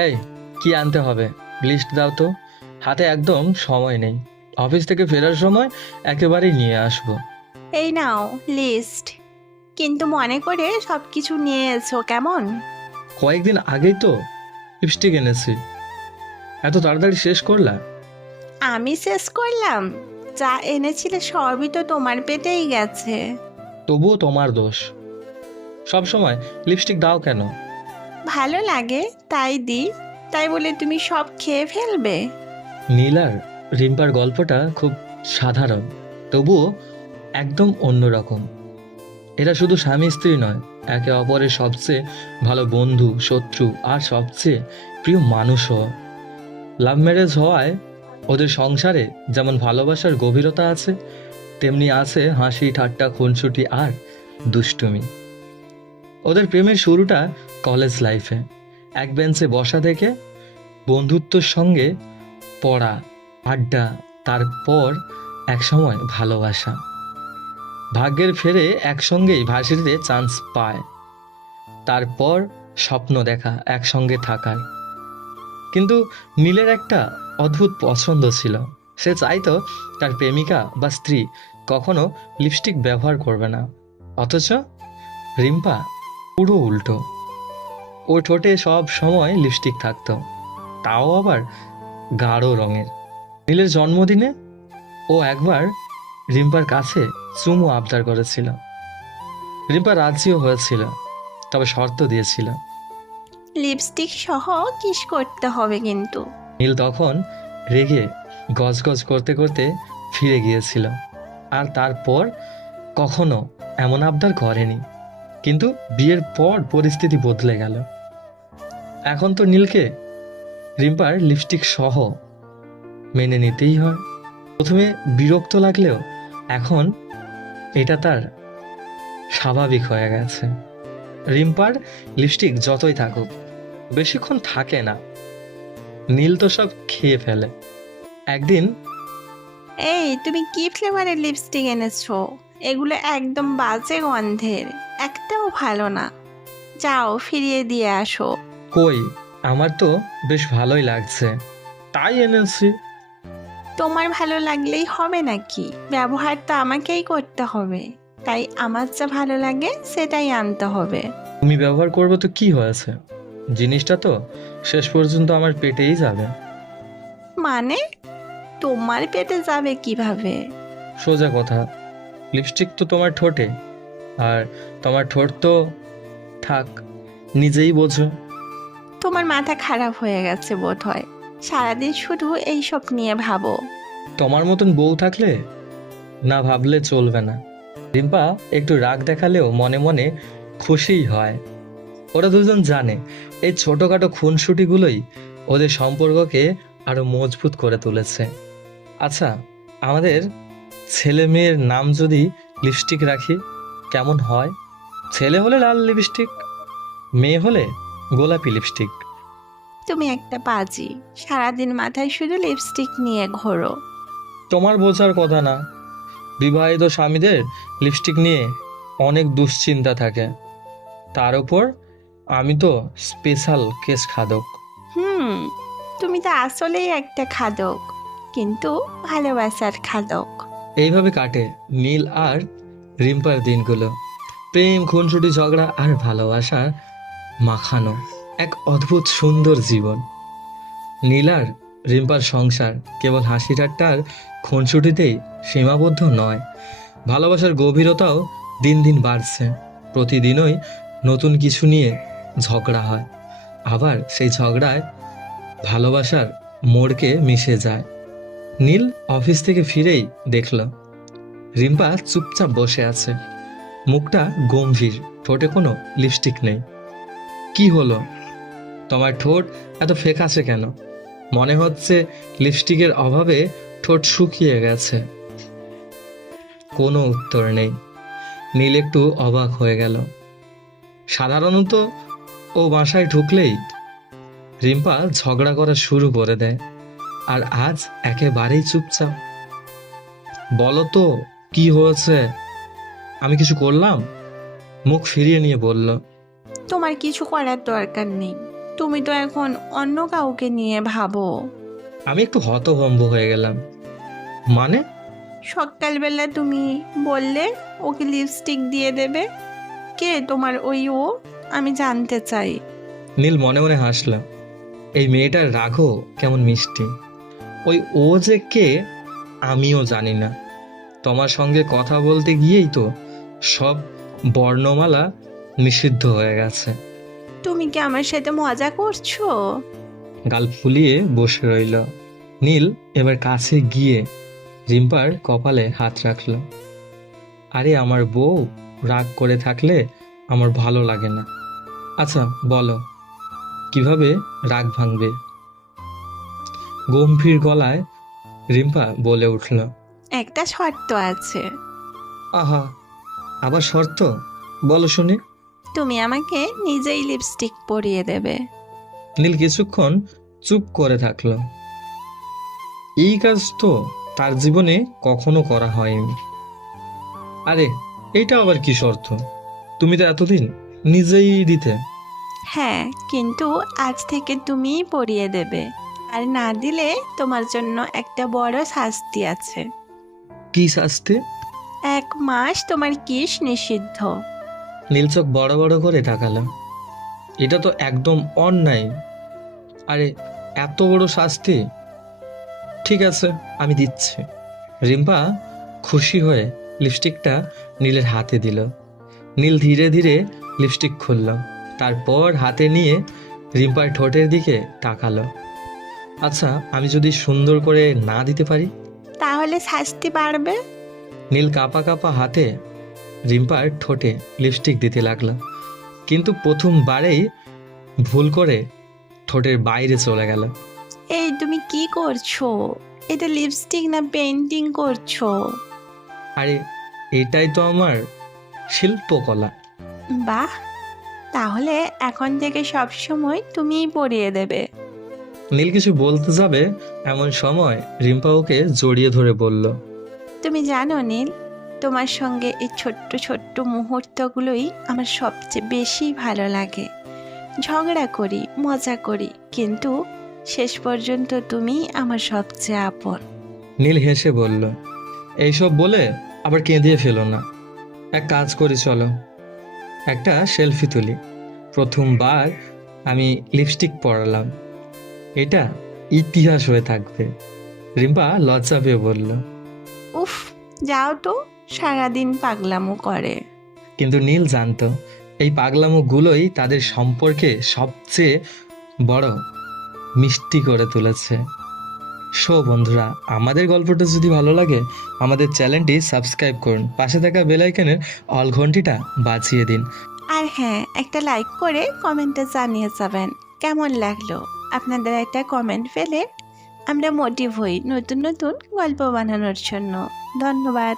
এই, কি আনতে হবে? লিস্ট দাও তো। হাতে একদম সময় নেই। অফিস থেকে ফেরার সময় একেবারেই নিয়ে আসবো। এই নাও লিস্ট, কিন্তু মনে করে সব কিছু নিয়ে এসো কেমন? কয়েকদিন আগেই তো লিপস্টিক এনেছি, এত তাড়াতাড়ি শেষ করলা? আমি শেষ করলাম? যা এনেছিলে সবই তো তোমার পেটেই গেছে। তবুও তোমার দোষ। সব সময় লিপস্টিক দাও কেন? ভালো লাগে তাই দিই, তাই বলে তুমি সব খেয়ে ফেলবে? নীলার রিম্পার গল্পটা খুব সাধারণ, তবুও একদম অন্যরকম। এরা শুধু স্বামী স্ত্রী নয়, একে অপরের সবচেয়ে ভালো বন্ধু, শত্রু আর সবচেয়ে প্রিয় মানুষও। লাভ ম্যারেজ হওয়ায় ওদের সংসারে যেমন ভালোবাসার গভীরতা আছে, তেমনি আছে হাসি ঠাট্টা, খুনসুটি আর দুষ্টুমি। ওদের প্রেমের শুরুটা কলেজ লাইফে, এক বেঞ্চে বসা থেকে বন্ধুত্বর সঙ্গে পড়া, আড্ডা, তারপর একসময় ভালোবাসা। ভাগ্যের ফেরে একসঙ্গেই ভার্সিটিতে চান্স পায়, তারপর স্বপ্ন দেখা একসঙ্গে থাকার। কিন্তু নীলের একটা অদ্ভুত পছন্দ ছিল। সে চাইতো তার প্রেমিকা বা স্ত্রী কখনো লিপস্টিক ব্যবহার করবে না। অথচ রিম্পা পুরো উল্টো। ও ঠোঁটে সব সময় লিপস্টিক থাকতো, তাও আবার গাঢ় রঙের। নীলের জন্মদিনে ও একবার রিম্পার কাছে চুমু আবদার করেছিল। রিম্পা রাজিও হয়েছিল, তবে শর্ত দিয়েছিল। লিপস্টিক সহ কিস করতে হবে কিন্তু। নীল তখন রেগে গজগজ করতে করতে ফিরে গিয়েছিল, আর তারপর কখনো এমন আবদার করেনি। কিন্তু বিয়ের পর পরিস্থিতি বদলে গেল। এখন তো নীলকে রিম্পার লিপস্টিক সহ মেনে নিতেই হয়। প্রথমে বিরক্ত লাগলেও এখন এটা তার স্বাভাবিক হয়ে গেছে। রিম্পার লিপস্টিক যতই থাকুক, বেশিক্ষণ থাকে না। নীল তো সব খেয়ে ফেলে। একদিন এই তুমি কি ফ্লেভারের লিপস্টিক এনেছো? এগুলো একদম বাজে গন্ধের, একটাও ভালো না। যাও ফিরিয়ে দিয়ে আসো। কই, আমার তো বেশ ভালোই লাগছে, তাই এনেছি। তোমার ভালো লাগলেই হবে নাকি? ব্যবহার তো আমাকেই করতে হবে, তাই আমার যা ভালো লাগে সেটাই আনতে হবে। তুমি ব্যবহার করবে তো কি হয়েছে, জিনিসটা তো শেষ পর্যন্ত আমার পেটেই যাবে। মানে তোমার পেটে যাবে কিভাবে? সোজা কথা, লিপস্টিক তো তোমার ঠোঁটে, আর তোমার ঠোঁট তো থাক, নিজেই বোঝো। তোমার মাথা খারাপ হয়ে গেছে বোধ হয়, সারাদিন শুধু এইসব নিয়ে ভাবো। তোমার মতন বউ থাকলে না ভাবলে চলবে না। রিম্পা একটু রাগ দেখালেও মনে মনে খুশিই হয়। ওরা দুজন জানে এই ছোটখাটো খুনসুটিগুলোই ওদের সম্পর্ককে আরো মজবুত করে তুলেছে। আচ্ছা, আমাদের ছেলে মেয়ের নাম যদি লিপস্টিক রাখি কেমন হয়? ছেলে হলে লাল লিপস্টিক, মেয়ে হলে গোলাপি লিপস্টিক। তুমি একটা পাজি, সারাদিন মাথায় শুধু লিপস্টিক নিয়ে ঘোরো। তোমার বোঝার কথা না, বিবাহিত স্বামীদের লিপস্টিক নিয়ে অনেক দুশ্চিন্তা থাকে। তার উপর আমি তো স্পেশাল কেস খাদক। হুম, তুমি তো আসলেই একটা খাদক, কিন্তু ভালোবাসার খাদক। এইভাবে কাটে নীল আর রিম্পার দিনগুলো। প্রেম, খুনসুটি, ঝগড়া আর ভালোবাসার মাখানো এক অদ্ভুত সুন্দর জীবন। নীল আর রিম্পার সংসার কেবল হাসি ঠাট্টার খুনসুটিতেই সীমাবদ্ধ নয়, ভালোবাসার গভীরতাও দিন দিন বাড়ছে। প্রতিদিনই নতুন কিছু নিয়ে ঝগড়া হয়, আবার সেই ঝগড়ায় ভালোবাসার মোড়কে মিশে যায়। নীল অফিস থেকে ফিরেই দেখল রিম্পা চুপচাপ বসে আছে, মুখটা গম্ভীর, ঠোঁটে কোনো লিপস্টিক নেই। কি হলো, তোমার ঠোঁট এত ফেকাসে কেন? মনে হচ্ছে লিপস্টিকের অভাবে ঠোঁট শুকিয়ে গেছে। কোনো উত্তর নেই। নীল একটু অবাক হয়ে গেল। সাধারণত ও বাসায় ঢুকলেই রিম্পা ঝগড়া করা শুরু করে দেয়, আর আজ একেবারেই চুপচাপ। বলো তো, কি হয়েছে? আমি কিছু করলাম? মুখ ফিরিয়ে নিয়ে বলল। তোমার কিছু করার দরকার নেই, তুমি তো এখন অন্য কাউকে নিয়ে ভাবো। আমি একটু হতভম্ব হয়ে গেলাম। মানে? সকালবেলা তুমি বললে ওকে লিপস্টিক দিয়ে দেবে। কে তোমার ওই ও? আমি জানতে চাই। নীল মনে মনে হাসল। এই মেয়েটার রাগও কেমন মিষ্টি। ওই ও যে কে আমিও জানি না। তোমার সঙ্গে কথা বলতে গিয়েই তো সব বর্ণমালা নিষিদ্ধ হয়ে গেছে। তুমি কি আমার সাথে মজা করছো? গাল ফুলিয়ে বসে রইল। নীল এবার কাছে গিয়ে রিম্পার কপালে হাত রাখল। আরে আমার বউ রাগ করে থাকলে আমার ভালো লাগে না। আচ্ছা বলো, কিভাবে রাগ ভাঙবে? গম্ভীর গলায় রিম্পা বলে উঠল। একটা শর্ত আছে। আহা, আবার শর্ত? বলো শুনি। তুমি আমাকে নিজেই লিপস্টিক পরিয়ে দেবে। নীল কিছুক্ষণ চুপ করে থাকলো। এই কাজ তো তার জীবনে কখনো করা হয়নি। আরে এইটা আবার কি শর্ত? তুমি তো এতদিন নিজেই দিতে। হ্যাঁ, কিন্তু আজ থেকে তুমিই পরিয়ে দেবে। আর না দিলে তোমার জন্য একটা বড় শাস্তি আছে। কি শাস্তি? 1 মাস তোমার কিস নিষিদ্ধ। নীল চোখ বড় বড় করে তাকালাম। এটা তো একদম অন্যায়। আরে এত বড় শাস্তি? ঠিক আছে, আমি দিচ্ছি। রিম্পা খুশি হয়ে লিপস্টিকটা নীলের হাতে দিল। নীল ধীরে ধীরে লিপস্টিক খুলল, তারপর হাতে নিয়ে রিম্পার ঠোঁটের দিকে তাকালো। আচ্ছা, আমি যদি সুন্দর করে না দিতে পারি? তাহলে শাস্তি বাড়বে। নীল কাঁপা কাঁপা হাতে রিম্পার ঠোঁটে লিপস্টিক দিতে লাগলো, কিন্তু প্রথমবারেই ভুল করে ঠোঁটের বাইরে চলে গেল। এই তুমি কি করছো? এটা লিপস্টিক না পেন্টিং করছো? আরে এটাই তো আমার শিল্পকলা। বাহ, তাহলে এখন থেকে সব সময় তুমিই পরিয়ে দেবে। নীল কিছু বলতে যাবে এমন সময় রিম্পা ওকে জড়িয়ে ধরে বলল। তুমি জানো নীল, তোমার সঙ্গে এই ছোট্ট ছোট্ট মুহূর্তগুলোই আমার সবচেয়ে বেশি ভালো লাগে। ঝগড়া করি, মজা করি, কিন্তু শেষ পর্যন্ত তুমি আমার সবচেয়ে আপন। নীল হেসে বলল, এইসব বলে আবার কেঁদিয়ে ফেলো না। এক কাজ করি, চলো একটা সেলফি তুলি। প্রথমবার আমি লিপস্টিক পরালাম, এটা ইতিহাস হয়ে থাকবে। রিম্পা লজ্জা পেয়ে বলল। উফ, যাও তো, সারাদিন পাগলামো করে। কিন্তু নীল জানতো এই পাগলামোগুলোই তাদের সম্পর্কে সবচেয়ে বড় মিষ্টি করে তুলেছে। সো বন্ধুরা, আমাদের গল্পটা যদি ভালো লাগে আমাদের চ্যানেলটি সাবস্ক্রাইব করুন, পাশে থাকা বেল আইকনের অল ঘন্টিটা বাজিয়ে দিন। আর হ্যাঁ, একটা লাইক করে কমেন্টে জানিয়ে যাবেন কেমন লাগলো। আপনাদের একটা কমেন্ট পেলে আমরা মোটিভ হই নতুন নতুন গল্প বানানোর জন্য। ধন্যবাদ।